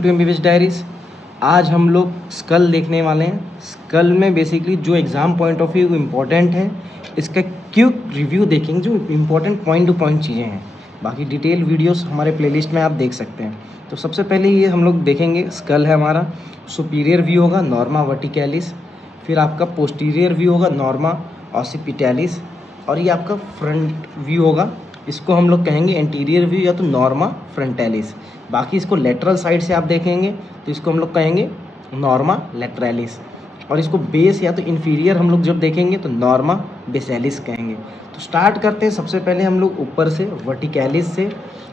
To MBBS diaries. आज हम लोग स्कल देखने वाले हैं। स्कल में बेसिकली जो exam point of view important है, इसका क्विक रिव्यू देखेंगे, जो इम्पोर्टेंट पॉइंट टू पॉइंट चीज़ें हैं। बाकी डिटेल वीडियोस हमारे प्लेलिस्ट में आप देख सकते हैं। तो सबसे पहले ये हम लोग देखेंगे, स्कल है हमारा, सुपीरियर व्यू होगा नॉर्मा वर्टिकैलिस, फिर आपका पोस्टीरियर व्यू होगा नॉर्मा ऑसिपिटैलिस, और ये आपका फ्रंट व्यू होगा, इसको हम लोग कहेंगे एंटीरियर व्यू या तो नॉर्मा फ्रंटैलिस। बाकी इसको लेटरल साइड से आप देखेंगे तो इसको हम लोग कहेंगे नॉर्मा लेटरैलिस, और इसको बेस या तो इन्फीरियर हम लोग जब देखेंगे तो नॉर्मा बेसैलिस कहेंगे। तो स्टार्ट करते हैं सबसे पहले हम लोग ऊपर से वर्टिकैलिस से।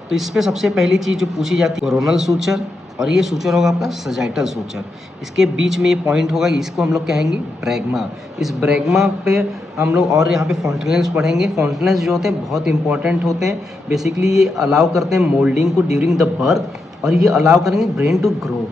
तो इसमें सबसे पहली चीज़ जो पूछी जाती है कोरोनल सूचर, और ये सूचर होगा आपका सजाइटल सूचर। इसके बीच में ये पॉइंट होगा, इसको हम लोग कहेंगे ब्रैग्मा। इस ब्रैग्मा पे हम लोग और यहाँ पे फॉन्टेनल्स पढ़ेंगे। फॉन्टेनल्स जो होते हैं बहुत इंपॉर्टेंट होते हैं। बेसिकली ये अलाउ करते हैं मोल्डिंग को ड्यूरिंग द बर्थ, और ये अलाउ करेंगे ब्रेन टू ग्रो।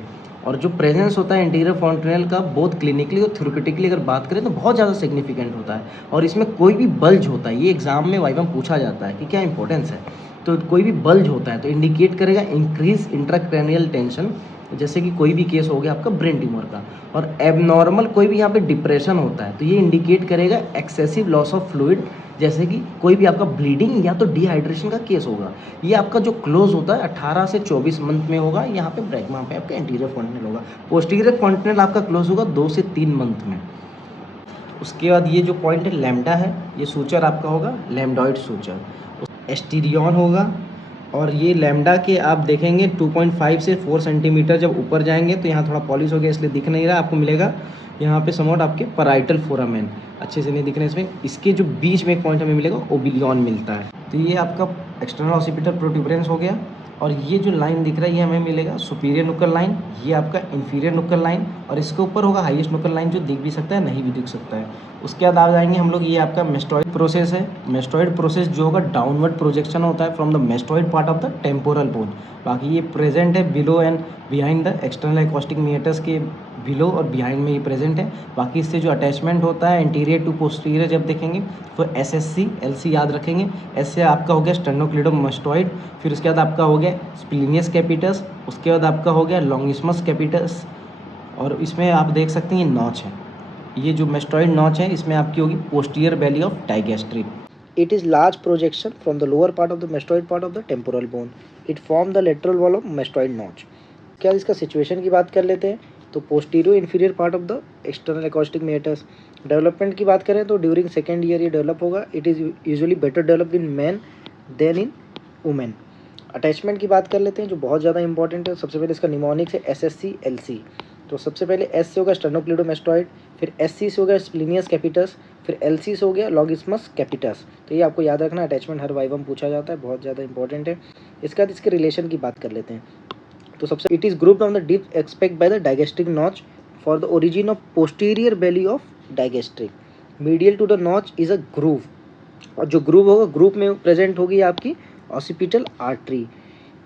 और जो प्रेजेंस होता है इंटीरियर फॉन्टेनल का, बहुत क्लिनिकली और थ्योरेटिकली अगर बात करें तो बहुत ज़्यादा सिग्निफिकेंट होता है। और इसमें कोई भी बल्ज होता है, ये एग्जाम में वाइवा पूछा जाता है कि क्या इंपॉर्टेंस है। तो कोई भी बल्ज होता है तो इंडिकेट करेगा इंक्रीज इंट्राक्रैनियल टेंशन, जैसे कि कोई भी केस हो गया आपका ब्रेन ट्यूमर का। और एबनॉर्मल कोई भी यहाँ पे डिप्रेशन होता है तो ये इंडिकेट करेगा एक्सेसिव लॉस ऑफ फ्लूइड, जैसे कि कोई भी आपका ब्लीडिंग या तो डिहाइड्रेशन का केस होगा। ये आपका जो क्लोज होता है 18 से 24 मंथ में होगा। यहाँ पे ब्रैग्मा पे आपका एंटीरियर फॉन्टेनल होगा। पोस्टीरियर फॉन्टेनल आपका क्लोज होगा 2 से 3 मंथ में। उसके बाद ये जो पॉइंट है लैम्डा है, ये सूचर आपका होगा लैम्डॉइड सूचर। एस्टीरियन होगा, और ये लैम्डा के आप देखेंगे 2.5 से 4 सेंटीमीटर जब ऊपर जाएंगे तो यहाँ थोड़ा पॉलिश हो गया इसलिए दिख नहीं रहा, आपको मिलेगा यहाँ पे समोट आपके पैराइटल फोरामेन, अच्छे से नहीं दिख रहे इसमें। इसके जो बीच में एक पॉइंट हमें मिलेगा ओबिलियन मिलता है। तो ये आपका एक्सटर्नल ऑसिपिटल प्रोट्यूबरेंस हो गया। और ये जो लाइन दिख रहा है ये हमें मिलेगा सुपीरियर नुक्कल लाइन, ये आपका इन्फीरियर नुक्कल लाइन, और इसके ऊपर होगा हाईएस्ट नुक्कल लाइन जो दिख भी सकता है नहीं भी दिख सकता है। उसके बाद आ जाएंगे हम लोग, ये आपका मेस्टॉइड प्रोसेस है। मेस्टॉइड प्रोसेस जो होगा डाउनवर्ड प्रोजेक्शन होता है from the mastoid part of the temporal bone. बाकी ये प्रेजेंट है below and behind the external acoustic meatus के बिलो और बिहाइंड में ये प्रेजेंट है। बाकी इससे जो अटैचमेंट होता है एंटीरियर टू पोस्टीरियर जब देखेंगे तो एसएससी एलसी याद रखेंगे। एस से आपका हो गया स्टेनोक्लिडोमास्टॉइड, फिर उसके बाद आपका हो गया स्प्लिनियस कैपिटस, उसके बाद आपका हो गया लॉन्गिस्मस कैपिटस, और इसमें आप देख सकते हैं ये नॉच है, ये जो मेस्टॉइड नॉच है इसमें आपकी होगी posterior belly of digastric. It is large projection from the lower part of the mastoid part of the temporal bone. It form the lateral wall of mastoid notch. क्या इसका situation की बात कर लेते हैं तो posterior inferior part of the external acoustic meatus. Development की बात करें तो ड्यूरिंग सेकेंड ईयर ये डेवलप होगा। It is usually better developed in man than in women. Attachment की बात कर लेते हैं जो बहुत ज़्यादा इंपॉर्टेंट है। सबसे पहले इसका निमोनिक्स है एसएससी एलसी। तो सबसे पहले एस से होगा स्टेनोक्लिडोमास्टॉइड, फिर एससी से हो गया स्प्लिनियस कैपिटस, फिर एलसी से हो गया लॉगिस्मस कैपिटस। तो ये आपको याद रखना, अटैचमेंट हर वाइवा में पूछा जाता है, बहुत ज़्यादा इंपॉर्टेंट है। इसके बाद इसके रिलेशन की बात कर लेते हैं। तो सबसे it is grooved on the deep aspect by the digastric notch for the origin of posterior belly of digastric. Medial to the notch is a groove, और जो ग्रूव होगा ग्रुप में प्रेजेंट होगी आपकी occipital artery.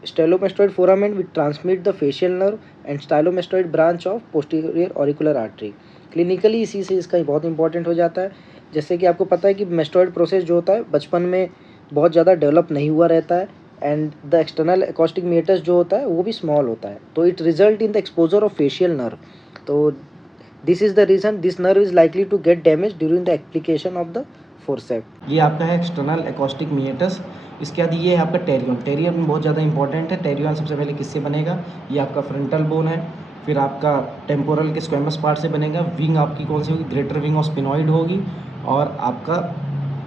Stylomastoid foramen which transmit the facial nerve and stylomastoid branch of posterior auricular artery. Clinically इसी से इसका बहुत इंपॉर्टेंट हो जाता है। जैसे कि आपको पता है कि मेस्टॉइड प्रोसेस जो होता है बचपन में बहुत ज़्यादा डेवलप नहीं हुआ रहता है, and the external acoustic meatus जो होता है वो भी स्मॉल होता है, तो it result in the exposure of facial nerve. तो this is the reason this nerve is likely to get damage during the application of the forceps. ये आपका है एक्सटर्नल एकॉस्टिक मीटर्स। इसके बाद ये है आपका टेरियन। टेरियन बहुत ज़्यादा इंपॉर्टेंट है। टेरियन सबसे पहले किससे बनेगा, ये आपका फ्रंटल बोन है, फिर आपका टेम्पोरल के स्क्वेमस पार्ट से बनेगा। विंग आपकी कौन सी होगी, ग्रेटर विंग ऑफ स्पिनॉइड होगी, और आपका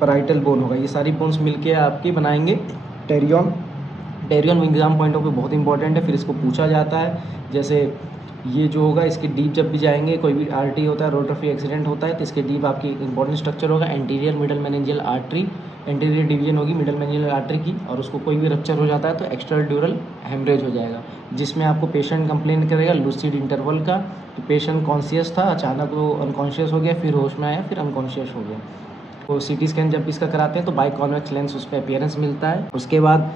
पैराइटल बोन होगा। ये सारी बोन्स मिलके आपकी बनाएंगे टेरियन। टेरियन एग्जाम पॉइंट ऑफ व्यू बहुत इंपॉर्टेंट है, फिर इसको पूछा जाता है। जैसे ये जो होगा इसके डीप जब भी जाएंगे, कोई भी आर्टरी होता है, रोटरफी एक्सीडेंट होता है तो इसके डीप आपकी इंपॉर्टेंट स्ट्रक्चर होगा anterior middle meningeal artery. Anterior division होगी मिडल मेनिंजियल आर्टरी की, और उसको कोई भी रप्चर हो जाता है तो एक्स्ट्रा ड्यूरल हेमरेज हो जाएगा, जिसमें आपको पेशेंट कंप्लेन करेगा लूसिड इंटरवल का। तो पेशेंट कॉन्शियस था, अचानक वो अनकॉन्शियस हो गया, फिर होश में आया, फिर अनकॉन्शियस हो गया। तो सीटी स्कैन जब इसका कराते हैं तो बाई कॉन्वेक्स लेंस उस पर अपीयरेंस मिलता है। उसके बाद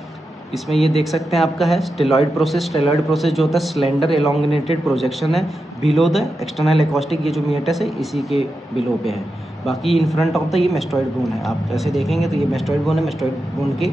इसमें ये देख सकते हैं आपका है स्टेलॉइड प्रोसेस। स्टेलॉइड प्रोसेस जो होता है स्लेंडर एलोंगिनेटेड प्रोजेक्शन है बिलो द एक्सटर्नल एकॉस्टिक, ये जो मीटस है इसी के बिलो पे है। बाकी इन फ्रंट ऑफ द ये मेस्टॉइड बोन है। आप ऐसे देखेंगे तो ये मेस्टॉइड बोन है, मेस्टॉइड बोन के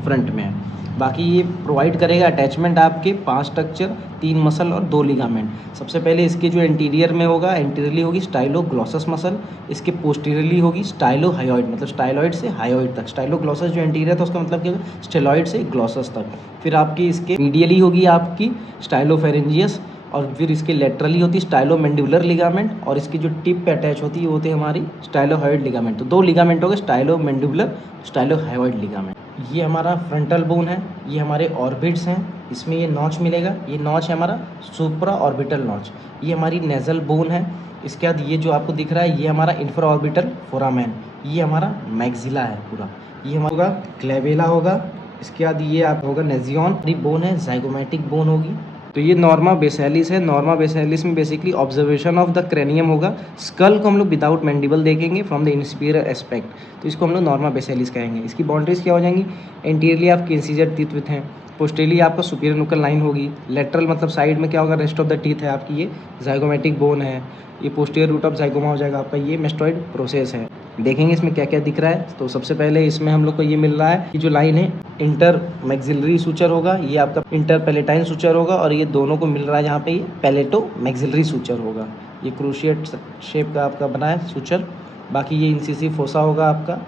फ्रंट में है। बाकी ये प्रोवाइड करेगा अटैचमेंट आपके 5 स्ट्रक्चर, 3 मसल और 2 लिगामेंट। सबसे पहले इसके जो इंटीरियर में होगा, एंटीरियरली होगी स्टाइलोग्लॉसस मसल, इसके पोस्टीरियरली होगी स्टाइलोहायोइड, मतलब स्टाइलॉइड से हायोइड तक। स्टाइलोग्लॉसस जो इंटीरियर था उसका मतलब क्या होगा, स्टेलॉइड से ग्लॉसस तक। फिर आपकी इसके मीडियली होगी आपकी स्टाइलोफेरेंजियस, और फिर इसके लेटरली होती है स्टाइलोमैंडिबुलर लिगामेंट, और इसकी जो टिप पे अटैच होती है वो होती है हमारी स्टाइलोहायोइड लिगामेंट। तो 2 लिगामेंट हो गए, स्टाइलोमैंडिबुलर, स्टाइलोहायोइड लिगामेंट। ये हमारा फ्रंटल बोन है, ये हमारे ऑर्बिट्स हैं, इसमें ये नॉच मिलेगा। ये नॉच है हमारा सुप्रा ऑर्बिटल नॉच। ये हमारी नेजल बोन है। इसके बाद ये जो आपको दिख रहा है ये हमारा इंफ्रा ऑर्बिटल फोरामेन, ये हमारा मैक्सिला है पूरा। ये हमारा होगा क्लेवेला होगा। इसके बाद ये आप होगा नेजियन बोन है, जाइगोमेटिक बोन होगी। तो ये नॉर्मा बेसिलिस है। नॉर्मा बेसिलिस में basically observation of the cranium होगा। स्कल को हम लोग विदाउट मैंडिबल देखेंगे फ्रॉम द इंस्पीरियर एस्पेक्ट, तो इसको हम लोग नॉर्मा बेसिलिस कहेंगे। इसकी बाउंड्रीज क्या हो जाएंगी, एंटीरियरली आपकी इंसीजर टीथ विथ हैं, पोस्टेरियरली आपका सुपीरियर नुकल लाइन होगी, लेटरल मतलब साइड में क्या होगा, रेस्ट ऑफ द टीथ है आपकी, ये जाइगोमेटिक बोन है। ये पोस्टीरियर रूट ऑफ जाइगोमा हो जाएगा आपका, ये मेस्टॉइड प्रोसेस है। देखेंगे इसमें क्या क्या दिख रहा है। तो सबसे पहले इसमें हम लोग को ये मिल रहा है कि जो लाइन है इंटर मैक्सिलरी सूचर होगा, ये आपका इंटर पैलेटाइन सूचर होगा, और ये दोनों को मिल रहा है जहाँ पे ये पैलेटो मैक्सिलरी सूचर होगा। ये क्रूशिएट शेप का आपका बना है सूचर। बाकी ये इंसिसिव फोसा होगा आपका,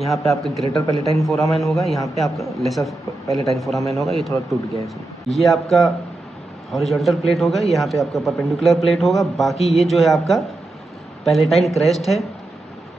यहाँ पे आपका ग्रेटर पैलेटाइन फोरामेन होगा, यहाँ पे आपका लेसर पैलेटाइन फोरामेन होगा। ये थोड़ा टूट गया है इसमें। ये आपका हॉरिजॉन्टल प्लेट होगा, यहाँ पे आपका परपेंडिकुलर प्लेट होगा। बाकी ये जो है आपका पैलेटाइन क्रेस्ट है,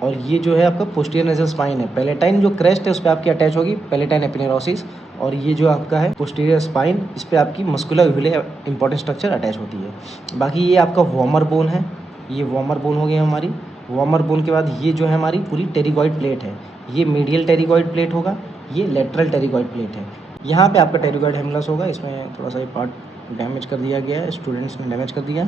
और ये जो है आपका पोस्टीरियर नेजल स्पाइन है। पैलेटाइन जो क्रेस्ट है उस पर आपकी अटैच होगी पैलेटाइन एपिनेरोसिस, और ये जो आपका है पोस्टीरियर स्पाइन, इस पर आपकी मस्कुलर विले इंपॉर्टेंट स्ट्रक्चर अटैच होती है। बाकी ये आपका वॉमर बोन है, ये वॉमर बोन हो गई हमारी। वॉमर बोन के बाद ये जो है हमारी पूरी टेरिगॉइड प्लेट है। ये मीडियल टेरिगॉइड प्लेट होगा, ये लेटरल टेरिगॉइड प्लेट है। यहाँ पे आपका टेरिगॉइड हेमलस होगा, इसमें थोड़ा सा ये पार्ट डैमेज कर दिया गया है, स्टूडेंट्स ने डैमेज कर दिया।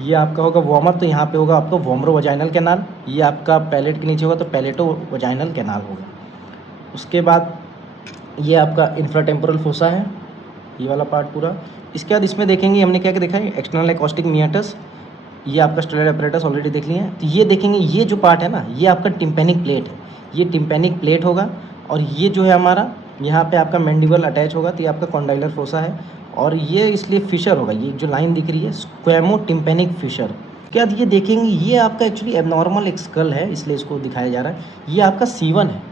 ये आपका होगा वॉमर, तो यहाँ पे होगा आपका वॉमरो वजाइनल कैनाल। ये आपका पैलेट के नीचे होगा तो पैलेटो वजाइनल कैनाल होगा। उसके बाद ये आपका इंफ्राटेम्पोरल फोसा है, ये वाला पार्ट पूरा। इसके बाद इसमें देखेंगे हमने क्या क्या देखा है, एक्सटर्नल एकॉस्टिक मियाटस, ये आपका स्टेलर अपरेटस ऑलरेडी देख लिए हैं। तो ये देखेंगे, ये जो पार्ट है ना, ये आपका टिम्पेनिक प्लेट है, ये टिम्पेनिक प्लेट होगा। और ये जो है हमारा यहाँ पे आपका मैंडिबल अटैच होगा, तो ये आपका कॉन्डाइलर फोसा है। और ये इसलिए फिशर होगा, ये जो लाइन दिख रही है स्क्वेमो टिम्पेनिक फिशर। क्या ये देखेंगे, ये आपका एक्चुअली एबनॉर्मल एक स्कल है, इसलिए इसको दिखाया जा रहा है। ये आपका C1 है।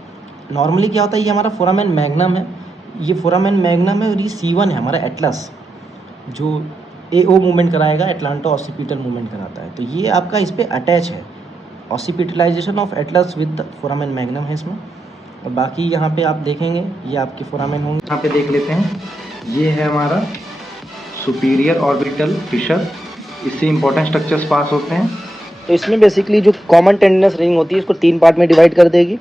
नॉर्मली क्या होता है, ये हमारा फोरामेन मैग्नम है, ये फोरामेन मैग्नम है, और ये C1 है हमारा एटलस, जो AO मूवमेंट कराएगा, एटलांटो ऑसिपिटल मूवमेंट कराता है। तो ये आपका इस पर अटैच है, occipitalization of atlas with foramen magnum है इसमें। और बाकी यहाँ पे आप देखेंगे ये आपके फोरामेन होंगे। यहाँ पे देख लेते हैं, ये है हमारा सुपीरियर ऑर्बिटल फिशर, इससे इंपॉर्टेंट स्ट्रक्चर्स पास होते हैं। तो इसमें बेसिकली जो कॉमन टेंडिनस रिंग होती है इसको 3 पार्ट में डिवाइड कर देगी,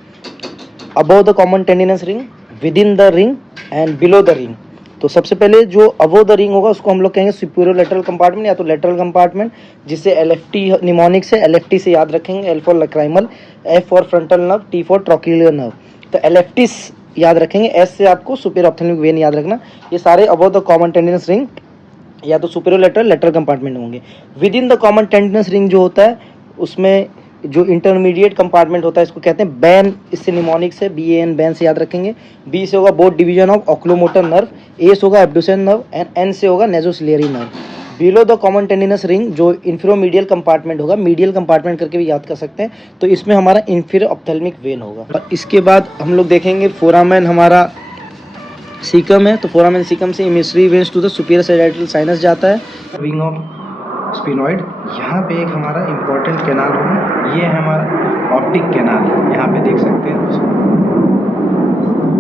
above the common tendinous ring, with in the ring and below the ring. तो सबसे पहले जो अबव द रिंग होगा उसको हम लोग कहेंगे सुपीरियर लेटरल कंपार्टमेंट या तो लेटरल कंपार्टमेंट, जिसे LFT निमोनिक से LFT से याद रखेंगे, L for lacrimal, F for frontal nerve, T for trochlear nerve. तो LFT याद रखेंगे, S से आपको सुपीरियर ऑप्थेल्मिक वेन याद रखना। ये सारे above the common tendinous ring या तो सुपीरियर लेटरल लेटरल कंपार्टमेंट होंगे। With in the common tendinous ring जो होता है उसमें जो इंटरमीडिएट कंपार्टमेंट होता है इसको कहते हैं बैन, इससे निमोनिक से BAN बैन से याद रखेंगे। B से होगा both division of oculomotor nerve, A से होगा एब्डुसेन नर्व एंड N से होगा nasociliary nerve. Below the common tendinous ring जो इंफीरियर कंपार्टमेंट होगा, मीडियल कंपार्टमेंट करके भी याद कर सकते हैं, तो इसमें हमारा इंफीरियर ऑप्थेल्मिक वेन होगा। और इसके बाद हम लोग देखेंगे फोरामेन हमारा सीकम है, तो फोरामेन सीकम से emissary veins to the superior sagittal sinus जाता है। विंग ऑफ स्पिनॉइड, यहाँ पे एक हमारा इंपॉर्टेंट कैनाल होगा, ये है हमारा ऑप्टिक कैनाल, यहाँ पे देख सकते हैं।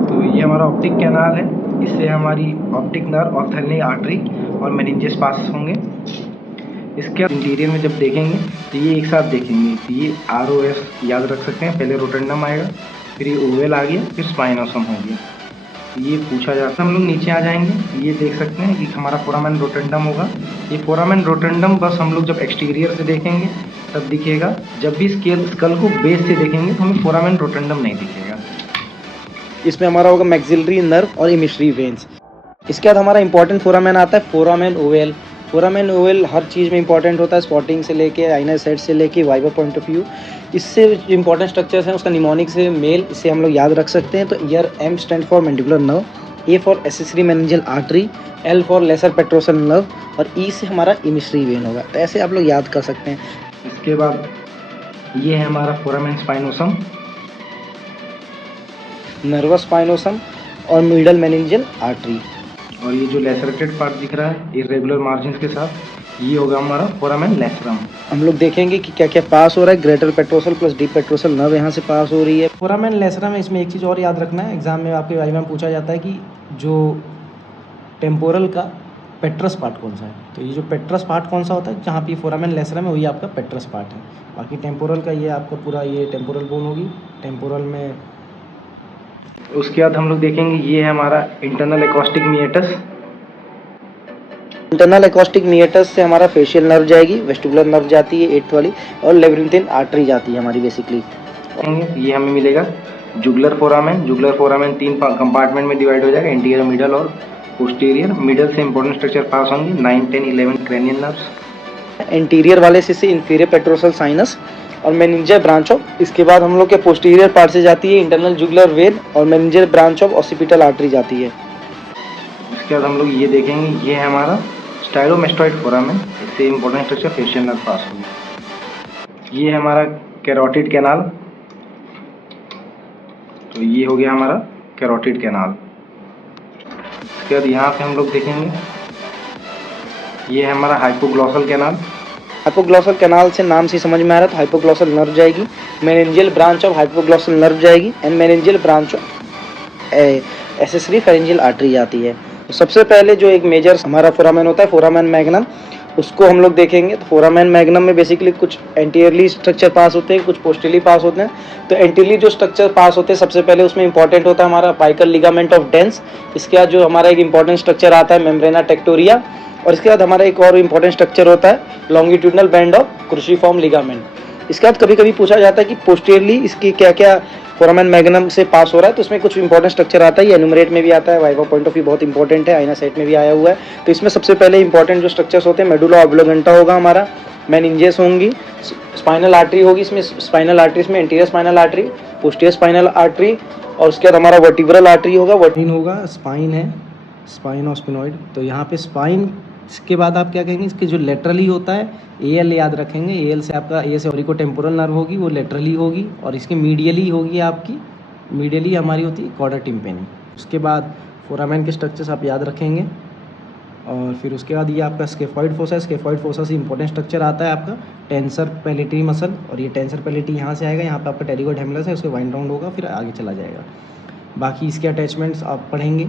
तो ये हमारा ऑप्टिक कैनाल है, इससे हमारी ऑप्टिक नर्व, ऑप्थेल्मिक आर्टरी और मेनिंजेस पास होंगे। इसके इंटीरियर में जब देखेंगे तो ये एक साथ देखेंगे, तो ये ROS याद रख सकते हैं, पहले रोटेंडम आएगा, फिर ये ओवेल आ गया, फिर स्पाइनोसम हो गया, ये पूछा जाता है। हम लोग नीचे आ जाएंगे, ये देख सकते हैं कि हमारा फोरामेन रोटेंडम होगा। ये फोरामेन रोटेंडम बस हम लोग जब एक्सटीरियर से देखेंगे तब दिखेगा, जब भी स्कल को बेस से देखेंगे तो हमें फोरामेन रोटेंडम नहीं दिखेगा। इसमें हमारा होगा मैक्सिलरी नर्व और इमिशरी वेन्स। इसके बाद हमारा इंपॉर्टेंट फोरामेन आता है फोरामेन ओवेल। फोरामेन ओवल हर चीज़ में इंपॉर्टेंट होता है, स्पॉटिंग से लेके आइनर सेट से लेके वाइवा पॉइंट ऑफ व्यू। इससे जो इंपॉर्टेंट स्ट्रक्चर्स हैं उसका निमोनिक से मेल, इसे हम लोग याद रख सकते हैं। तो ear M stand for mandibular nerve, A for accessory meningeal artery, L for lesser petrosal nerve और ई से हमारा इमिशरी वेन होगा। तो ऐसे आप लोग याद कर सकते हैं। इसके बाद ये है हमारा फोरामेन स्पाइनोसम, नर्वस स्पाइनोसम और मिडल मेनिंजियल आर्टरी। और ये जो लेसरेटेड पार्ट दिख रहा है इरेगुलर मार्जिन के साथ, ये होगा हमारा फोरामेन लेसरम। हम लोग देखेंगे कि क्या क्या पास हो रहा है। Greater petrosal plus deep petrosal nerve यहाँ से पास हो रही है। फोरामेन लेसरम, इसमें एक चीज़ और याद रखना है, एग्जाम में आपके वाइवा में पूछा जाता है कि जो टेम्पोरल का पेट्रस पार्ट कौन सा है। तो ये जो पेट्रस पार्ट कौन सा होता है, जहाँ पे फोरामेन लेसरम है वही आपका पेट्रस पार्ट है। बाकी टेम्पोरल का ये आपका पूरा ये टेम्पोरल बोन होगी। टेम्पोरल में उसके बाद हम लोग देखेंगे ये है हमारा इंटरनल एकॉस्टिक मीएटस। इंटरनल एकॉस्टिक मीएटस से हमारा फेशियल नर्व जाएगी, वेस्टिबुलर नर्व जाती है 8th वाली, और लेब्रिंथिन आर्टरी जाती है हमारी बेसिकली। ये हमें मिलेगा jugular foramen. Jugular foramen 3 compartment में डिवाइड हो जाएगा, इंटीरियर, मिडल और पोस्टीरियर। मिडल से इंपॉर्टेंट स्ट्रक्चर पास होंगे 9, 10, 11 क्रेनियल नर्व्स। इंटीरियर वाले से इंफीरियर पेट्रोसल साइनस और मेनिंजियल ब्रांच ऑफ। इसके बाद हम लोग के पोस्टीरियर पार्ट से जाती है इंटरनल जुगलर वेन और meningeal branch of occipital artery जाती है। इसके बाद हम लोग ये देखेंगे, ये है हमारा स्टाइलोमेस्टॉइड फोरामेन, इससे इंपॉर्टेंट स्ट्रक्चर फेशियल नर्व पास होगी। ये है हमारा कैरोटिड कैनाल। तो ये हो गया हमारा कैरोटिड कैनाल। इसके बाद यहाँ पे हम लोग देखेंगे, ये है हमारा हाइपोग्लॉसल कैनाल। हाइपोग्लॉसल कैनाल से नाम से समझ में आ रहा है, तो हाइपोग्लॉसल नर्व जाएगी, meningeal branch of hypoglossal nerve जाएगी and meningeal branch of accessory pharyngeal artery जाती है। तो सबसे पहले जो एक मेजर हमारा फोरामेन होता है, फोरामेन मैग्नम, उसको हम लोग देखेंगे। तो फोरामेन मैग्नम में बेसिकली कुछ एंटीरियरली स्ट्रक्चर पास होते हैं, कुछ पोस्टीरियरली पास होते हैं। तो एंटीरियरली जो स्ट्रक्चर पास होते हैं, सबसे पहले उसमें इंपॉर्टेंट होता है हमारा पाइकल लिगामेंट ऑफ डेंस। इसके बाद जो हमारा एक इंपॉर्टेंट स्ट्रक्चर आता है मेम्ब्रेना टेक्टोरिया, और इसके बाद हमारा एक और इंपॉर्टेंट स्ट्रक्चर होता है लॉन्गिट्यूडनल बैंड ऑफ क्रूसिफॉर्म लिगामेंट। इसके बाद कभी कभी पूछा जाता है कि पोस्टीरियरली इसकी क्या क्या फोरामेन मैग्नम से पास हो रहा है, तो इसमें कुछ इंपॉर्टेंट स्ट्रक्चर आता है। ये एनुमरेट में भी आता है, वाइवा पॉइंट ऑफ व्यू बहुत इंपॉर्टेंट है, आइना सेट में भी आया हुआ है। तो इसमें सबसे पहले इंपॉर्टेंट जो स्ट्रक्चर्स होते हैं, मेडुला ऑब्लोगेंटा होगा हमारा, मेनिंजेस होंगी, स्पाइनल आर्टरी होगी। इसमें स्पाइनल आर्टरी में anterior spinal artery, posterior spinal artery, और उसके बाद हमारा वर्टिब्रल आर्टरी होगा। वर्टिन होगा, स्पाइन है, स्पाइन और स्पिनॉइड। तो यहाँ पे स्पाइन के बाद आप क्या कहेंगे, इसके जो लेटरली होता है एएल याद रखेंगे। एएल से आपका ए से ऑरिकोटेम्पोरल नर्व होगी, वो लेटरली होगी, और इसकी मीडियली होगी आपकी, मीडियली हमारी होती है कॉर्डा टिम्पेनी। उसके बाद फोरामेन के स्ट्रक्चर्स आप याद रखेंगे। और फिर उसके बाद ये आपका स्केफॉइड फोसा है। स्केफॉइड फोसा से इंपॉर्टेंट स्ट्रक्चर आता है आपका टेंसर पैलेटरी मसल, और ये टेंसर पैलेटरी यहाँ से आएगा, यहाँ पे आपका टेरिगोइड हेमरस है, उसके वाइंड राउंड होगा, फिर आगे चला जाएगा। बाकी इसके अटैचमेंट्स आप पढ़ेंगे।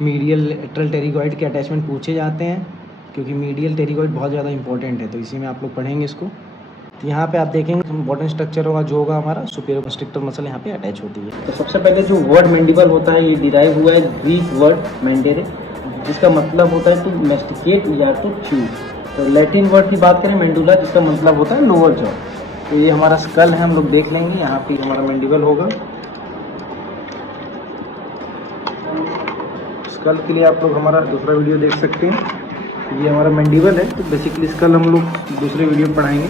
मीडियल लेटरल टेरिगोइड के अटैचमेंट पूछे जाते हैं, क्योंकि मीडियल टेरिगोइड बहुत ज़्यादा इंपॉर्टेंट है, तो इसी में आप लोग पढ़ेंगे इसको। तो यहाँ पे आप देखेंगे इंपॉर्टेंट स्ट्रक्चर होगा जो होगा हमारा सुपीरियर कंस्ट्रिक्टर मसल, यहाँ पे अटैच होती है। तो सबसे पहले जो वर्ड मैंडिबल होता है, ये डिराइव हुआ है ग्रीक वर्ड मैंडेरे, जिसका मतलब होता है टू मेस्टिकेट या टू च्यू। तो लैटिन वर्ड की बात करें मैंडुला, जिसका मतलब होता है लोअर जॉ। तो ये हमारा स्कल है, हम लोग देख लेंगे। यहाँ पे हमारा मैंडिबल होगा। स्कल के लिए आप लोग हमारा दूसरा वीडियो देख सकते हैं। ये हमारा मैंडिबल है, तो बेसिकली स्कल हम लोग दूसरे वीडियो में पढ़ाएंगे,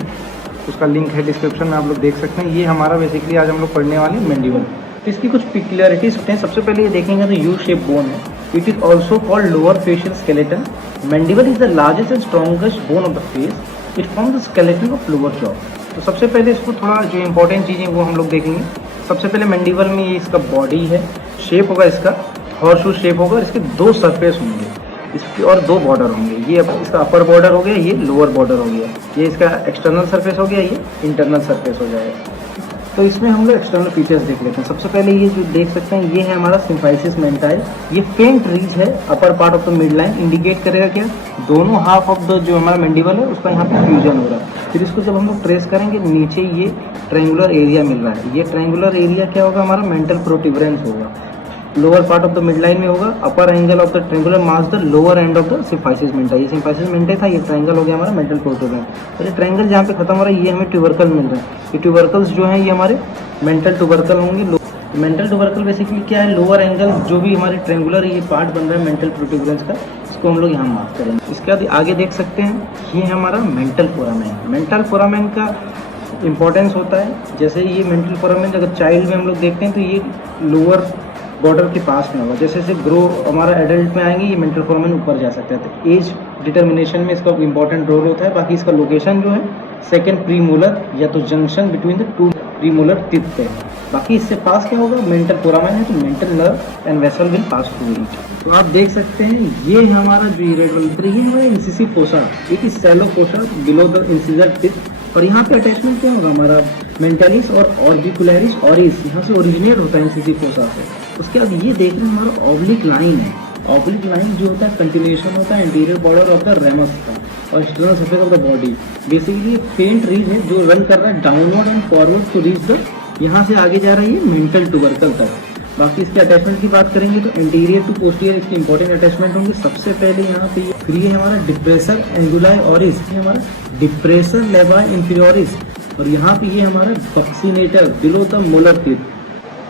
उसका लिंक है डिस्क्रिप्शन में, आप लोग देख सकते हैं। ये हमारा बेसिकली आज हम लोग पढ़ने वाले मैंडिबल। तो इसकी कुछ पिक्युलरिटीज होते हैं। सबसे पहले ये देखेंगे तो यू शेप बोन है। It is also called lower facial skeleton. Mandible is the largest and strongest bone of the face. It form the skeleton of lower jaw. तो सबसे पहले इसको थोड़ा जो इंपॉर्टेंट चीज़ें वो हम लोग देखेंगे। सबसे पहले मैंडिबल में ये इसका बॉडी है, शेप होगा इसका हॉर्सशू शेप होगा, इसके 2 सरफेस होंगे इसकी और 2 बॉर्डर होंगे। ये इसका अपर बॉर्डर हो गया, ये लोअर बॉर्डर हो गया, ये इसका एक्सटर्नल सरफेस हो गया, ये इंटरनल सरफेस हो जाएगा। तो इसमें हम लोग एक्सटर्नल फीचर्स देख लेते हैं। सबसे पहले ये जो देख सकते हैं, ये है हमारा सिम्फाइसिस मेंटाइल। ये फेंट रीज है upper part of the mid line, indicate करेगा क्या, दोनों हाफ ऑफ द जो हमारा मैंडिबल है उसका यहाँ पे फ्यूजन हो रहा है। फिर इसको जब हम लोग ट्रेस करेंगे, नीचे ये ट्रायंगुलर एरिया मिल रहा है। ये ट्रायंगुलर एरिया क्या होगा, हमारा मेंटल प्रोट्यूबरेंस होगा, lower part of the mid line में होगा। Upper angle of the triangular mass the lower end of the symphysis menti. ये सिम्फाइसिस मेंटाई था, ये ट्रायंगल हो गया हमारा मेंटल प्रोट्यूबरेंस। और ये ट्रायंगल जहाँ पे खत्म हो रहा है, ये हमें ट्यूबरकल मिल रहा है। ये ट्यूबरकल्स जो हैं, ये हमारे मेंटल ट्यूबरकल होंगे। मेंटल ट्यूबरकल बेसिकली क्या है, लोअर एंगल जो भी हमारे ट्रायंगुलर ये पार्ट बन रहा है मेंटल प्रोट्यूबरेंस का, इसको हम लोग यहाँ मार्क करेंगे। इसके बाद आगे देख सकते हैं ये है हमारा मेंटल फोरामेन। मेंटल फोरामेन का इम्पोर्टेंस होता है, जैसे ये मेंटल फोरामेन अगर चाइल्ड में हम लोग देखते हैं तो ये लोअर बॉर्डर के पास में होगा। जैसे जैसे ग्रो हमारा एडल्ट में आएंगे ये मेंटल फोरामेन ऊपर जा सकता है। तो एज डिटर्मिनेशन में इसका इंपॉर्टेंट रोल होता है। बाकी इसका लोकेशन जो है सेकेंड प्रीमोलर या तो junction between the two premolar tip पे है। बाकी इससे पास क्या होगा, मेंटल फोरामेन है तो mental nerve and vessel will pass through it. तो आप देख सकते हैं ये है हमारा जो रेड वाला ये हमारा इंसिसिव फोसा, एक shallow fossa below the incisor tip. और यहाँ पे अटैचमेंट क्या होगा हमारा मेंटलिस और ऑर्बिकुलरिस ऑरिस, यहाँ से ओरिजिनेट होता है इंसिसिव फोसा से। उसके बाद ये देख रहे हैं हमारा ऑब्लिक लाइन है। ऑब्लिक लाइन जो होता है कंटिन्यूएशन होता है anterior border of the ramus का और external surface of the body. Basically faint ridge है जो रन कर रहा है downward and forward to reach the, यहाँ से आगे जा रही है मेंटल ट्यूबरकल तक। बाकी इसके अटैचमेंट की बात करेंगे तो एंटीरियर टू पोस्टीरियर इसके इंपॉर्टेंट अटैचमेंट होंगे। सबसे पहले यहाँ पे फिर ये हमारा डिप्रेसर एंगुलाई ऑरिस, ये हमारा डिप्रेसर लेबाई इंफीरियोरिस, और यहाँ पे ये हमारा buccinator below the molar tip.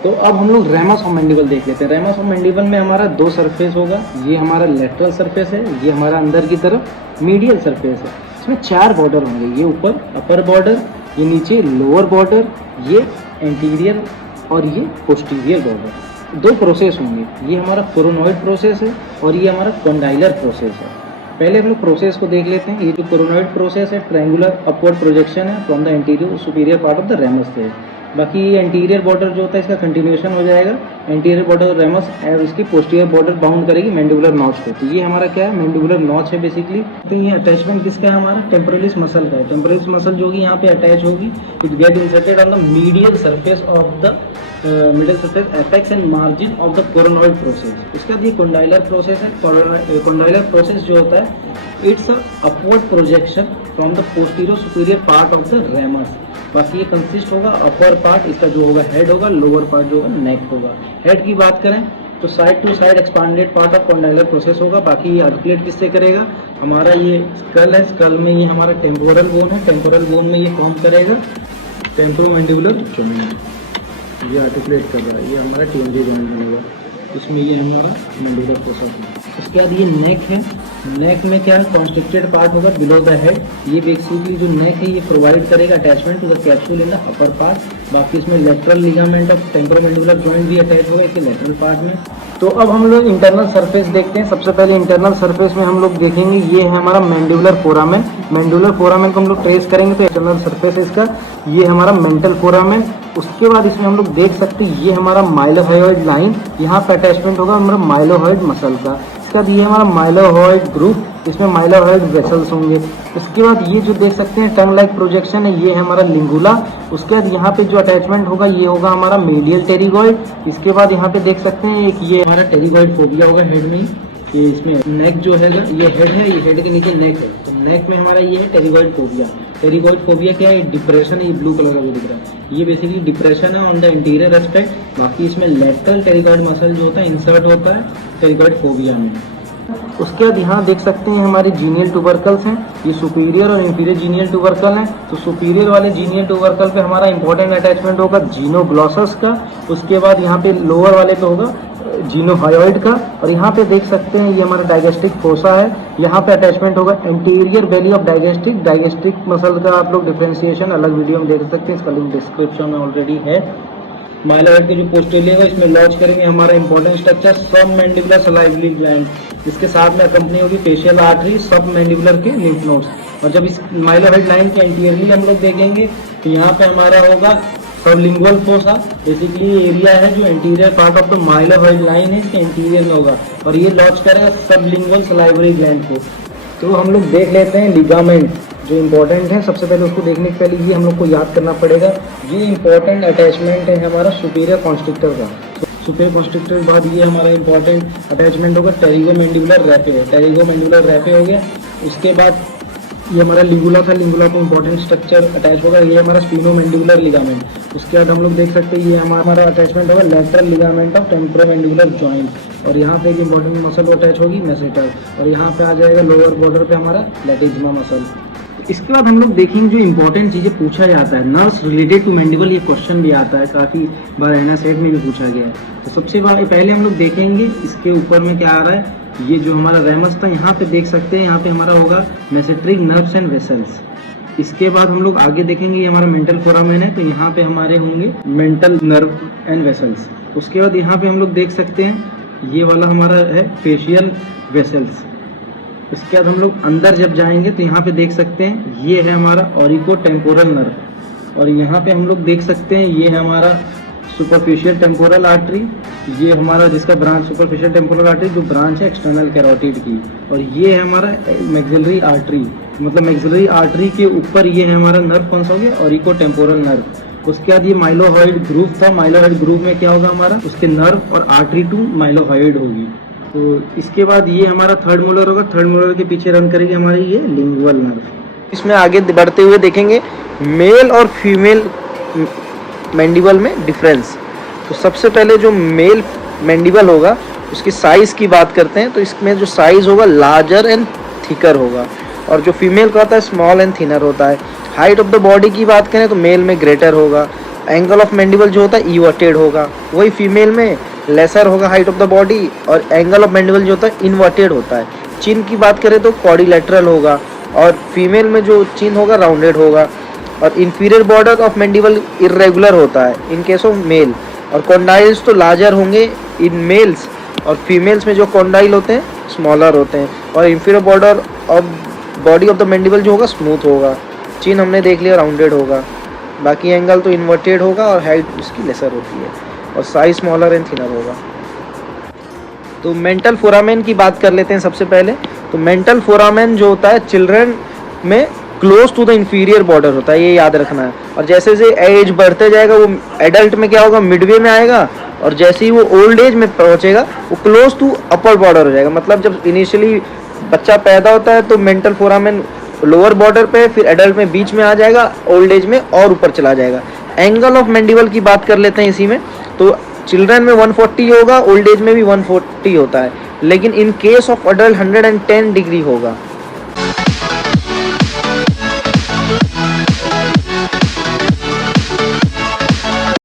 तो अब हम लोग रेमस ऑफ मैंडिबल देख लेते हैं। रेमस ऑफ मैंडिबल में हमारा दो सरफेस होगा, ये हमारा लेटरल सरफेस है, ये हमारा अंदर की तरफ मीडियल सरफेस है। इसमें 4 बॉर्डर होंगे, ये ऊपर अपर बॉर्डर, ये नीचे लोअर बॉर्डर, ये एंटीरियर और ये पोस्टीरियर बॉर्डर। 2 प्रोसेस होंगे, ये हमारा कोरोनॉइड प्रोसेस है और ये हमारा कॉन्डाइलर प्रोसेस है। पहले हम लोग प्रोसेस को देख लेते हैं। ये जो कोरोनॉइड प्रोसेस है ट्रायंगुलर अपवर्ड प्रोजेक्शन है from the anterior superior part of the ramus से। बाकी ये एंटीरियर बॉर्डर जो होता है इसका कंटिन्यूएशन हो जाएगा एंटीरियर बॉर्डर रेमस और इसकी पोस्टीरियर बॉर्डर बाउंड करेगी मैंडिबुलर नॉच को। तो ये हमारा क्या है, मैंडिबुलर नॉच है बेसिकली। तो ये अटैचमेंट किसका है, हमारा टेम्पोरलिस मसल का है। टेम्पोरलिस मसल जो कि यहाँ पे अटैच होगी, it get inserted on the medial surface of the middle surface apex and margin of the coronoid process. उसके बाद ये कॉन्डाइलर प्रोसेस है। कॉन्डाइलर प्रोसेस जो होता है it's upward projection from the posterior superior part of the ramus. बाकी ये consist होगा अपर पार्ट, इसका जो होगा हेड होगा, लोअर पार्ट जो होगा नेक होगा। हेड की बात करें तो side to side expanded part of condylar process होगा। बाकी ये आर्टिकुलेट किससे करेगा, हमारा ये स्कल है, स्कल में ये हमारा टेम्पोरल बोन है, टेम्पोरल बोन में ये फॉर्म करेगा टेम्पोरोमैंडिबुलर जॉइंट, ये आर्टिकुलेट कर रहा है, ये हमारा टीएमजे जॉइंट बनेगा, इसमें ये हमारा मैंडिबुलर प्रोसेस है। उसके बाद ये नेक है, नेक में क्या है कॉन्स्ट्रिक्टेड पार्ट होगा बिलो द हेड। ये बेसिकली जो नेक है ये प्रोवाइड करेगा attachment to the capsule in the upper part. बाकी इसमें lateral ligament of temporomandibular joint भी अटैच होगा इसके लेटरल पार्ट में। तो अब हम लोग इंटरनल सरफेस देखते हैं। सबसे पहले इंटरनल सरफेस में हम लोग देखेंगे ये है हमारा मैंडिबुलर फोरामेन। मैंडिबुलर फोरामेन को हम लोग ट्रेस करेंगे तो इंटरनल सरफेस इसका ये हमारा मेंटल फोरामेन। उसके बाद इसमें हम लोग देख सकते हैं ये हमारा माइलोहायोइड लाइन, यहाँ पे अटैचमेंट होगा हमारा माइलोहायोइड मसल का। इसके बाद ये हमारा माइलोहायोइड ग्रुप, इसमें माइलोहायोइड वेसल्स होंगे। इसके बाद ये जो देख सकते हैं टंग लाइक प्रोजेक्शन है, ये है हमारा लिंगुला। उसके बाद यहाँ पे जो अटैचमेंट होगा ये होगा हमारा मीडियल टेरिगॉइड। इसके बाद यहाँ पे देख सकते हैं एक ये हमारा टेरिगॉइड फोबिया होगा हेड में, ये इसमें नेक जो है ये हेड है, ये हेड के नीचे नेक है, तो नेक में हमारा ये है टेरिगॉइड फोबिया। टेरिगॉइड फोबिया क्या है, डिप्रेशन है, ये ब्लू कलर का जो दिख रहा है ये बेसिकली डिप्रेशन है ऑन द इंटीरियर एस्पेक्ट। बाकी इसमें लेटरल टेरिगॉइड मसल जो होता है इंसर्ट होता है टेरिगॉइड फोबिया में। उसके बाद यहाँ देख सकते हैं हमारे जीनियल ट्यूबरकल्स हैं, ये सुपीरियर और इंफीरियर जीनियल ट्यूबरकल हैं। तो सुपीरियर वाले जीनियल ट्यूबरकल पे हमारा इंपॉर्टेंट अटैचमेंट होगा जीनोग्लॉसस का। उसके बाद यहाँ पे लोअर वाले पे होगा जीनोहायोइड का। और यहाँ पे देख सकते हैं ये हमारा डाइजेस्टिक फोसा है, यहाँ पे अटैचमेंट होगा एंटीरियर वैली ऑफ डाइजेस्टिक मसल का। आप लोग डिफ्रेंसिएशन अलग वीडियो में देख सकते हैं, इसका लिंक डिस्क्रिप्शन में ऑलरेडी है। माइलोहायोइड के जो पोस्टीरियर है इसमें लॉन्च करेंगे हमारा इंपॉर्टेंट स्ट्रक्चर सब मैंडिबुलर सलाइवरी ग्लैंड, इसके साथ में अकम्पनी होगी फेशियल आर्टरी सब मैंडिबुलर के लिम्फ नोड्स। और जब इस माइलोहायोइड लाइन के एंटीरियरली हम लोग देखेंगे तो यहाँ पे हमारा होगा सबलिंगुअल फोसा, बेसिकली एरिया है जो anterior part of the mylohyoid line है इसके एंटीरियर में होगा और ये लॉन्च करेगा सबलिंगुअल सलाइवरी ग्लैंड को। तो हम लोग देख लेते हैं लिगामेंट जो इंपॉर्टेंट है। सबसे पहले उसको देखने के पहले ये हम लोग को याद करना पड़ेगा, ये इंपॉर्टेंट अटैचमेंट है हमारा सुपीरियर कॉन्स्ट्रिक्टर का। सुपीरियर कॉन्स्ट्रिक्टर के बाद ये हमारा इंपॉर्टेंट अटैचमेंट होगा टेरिगोमैंडिबुलर रैपे है, टेरिगोमैंडिबुलर रैपे हो गया। उसके बाद ये हमारा लिंगुला था, लिंगुला को इंपॉर्टेंट स्ट्रक्चर अटैच होगा, ये हमारा स्पिनोमैंडिबुलर लिगामेंट। उसके बाद हम लोग देख सकते हैं ये हमारा अटैचमेंट होगा lateral ligament of temporomandibular joint. और यहाँ पे एक इंपॉर्टेंट मसल अटैच होगी मेसेटर, और यहाँ पे आ जाएगा लोअर बॉर्डर पे हमारा लैटिज्मा मसल। इसके बाद हम लोग देखेंगे जो इंपॉर्टेंट चीज़ें पूछा जाता है नर्व्स रिलेटेड टू मैंडिबल, ये क्वेश्चन भी आता है, काफ़ी बार एनएसएट में भी पूछा गया है। तो सबसे पहले हम लोग देखेंगे इसके ऊपर में क्या आ रहा है, ये जो हमारा रेमस था यहाँ पे देख सकते हैं, यहाँ पे हमारा होगा मेसेंट्रिक नर्व्स एंड वेसल्स। इसके बाद हम लोग आगे देखेंगे ये हमारा मेंटल फोरामेन है, तो यहाँ पे हमारे होंगे मेंटल नर्व एंड वेसल्स। उसके बाद यहाँ पे हम लोग देख सकते हैं ये वाला हमारा है फेशियल वेसल्स। इसके बाद हम लोग अंदर जब जाएंगे तो यहाँ पे देख सकते हैं ये है हमारा ऑरिको टेम्पोरल नर्व, और यहाँ पे हम लोग देख सकते हैं ये है हमारा सुपरफिशियल टेम्पोरल आर्टरी, ये हमारा जिसका ब्रांच सुपरफिशियल टेम्पोरल आर्टरी जो ब्रांच है एक्सटर्नल कैरोटिड की, और ये है हमारा मैक्सिलरी आर्टरी, मतलब मैक्सिलरी आर्टरी के ऊपर ये है हमारा नर्व कौन सा हो गया, ऑरिको टेम्पोरल नर्व। उसके बाद ये माइलोहॉइड ग्रूव था, माइलोहॉइड ग्रूव में क्या होगा हमारा उसके नर्व और आर्टरी टू माइलोहॉइड होगी। तो इसके बाद ये हमारा थर्ड मोलर होगा, थर्ड मोलर के पीछे रन करेगी हमारी ये लिंगुअल नर्व। इसमें आगे बढ़ते हुए देखेंगे मेल और फीमेल मैंडिबल में डिफरेंस। तो सबसे पहले जो मेल मैंडिबल होगा उसकी साइज की बात करते हैं, तो इसमें जो साइज होगा लार्जर एंड थिकर होगा, और जो फीमेल का होता है स्मॉल एंड थिनर होता है। हाइट ऑफ द बॉडी की बात करें तो मेल में ग्रेटर होगा, एंगल ऑफ मैंडिबल जो होता है इवर्टेड होगा, वही फीमेल में लेसर होगा हाइट ऑफ द बॉडी, और एंगल ऑफ मैंडिबल जो होता है इनवर्टेड होता है। चिन की बात करें तो क्वाड्रिलेटरल होगा, और फीमेल में जो चिन होगा राउंडेड होगा, और inferior border of mandible irregular होता है इन केस ऑफ मेल, और कॉन्डाइल्स तो लार्जर होंगे इन मेल्स, और फीमेल्स में जो कॉन्डाइल होते हैं स्मॉलर होते हैं, और inferior border of body of the mandible जो होगा स्मूथ होगा। चिन हमने देख लिया राउंडेड होगा, बाकी एंगल तो इन्वर्टेड होगा, और हाइट उसकी लेसर होती है, और साइज स्मॉलर एंड थिनर होगा। तो मेंटल फोरामेन की बात कर लेते हैं सबसे पहले। तो मेंटल फोरामेन जो होता है चिल्ड्रन में close to the inferior border होता है, ये याद रखना है। और जैसे जैसे एज बढ़ते जाएगा वो एडल्ट में क्या होगा मिडवे में आएगा, और जैसे ही वो ओल्ड एज में पहुंचेगा वो क्लोज टू अपर बॉर्डर हो जाएगा। मतलब जब इनिशियली बच्चा पैदा होता है तो मेंटल फोरामेन लोअर बॉर्डर पे, फिर एडल्ट में बीच में आ जाएगा, ओल्ड एज में और ऊपर चला जाएगा। एंगल ऑफ मैंडिबल की बात कर लेते हैं इसी में। तो चिल्ड्रन में 140 होगा, ओल्ड एज में भी 140 होता है, लेकिन in case of adult 110 degree होगा।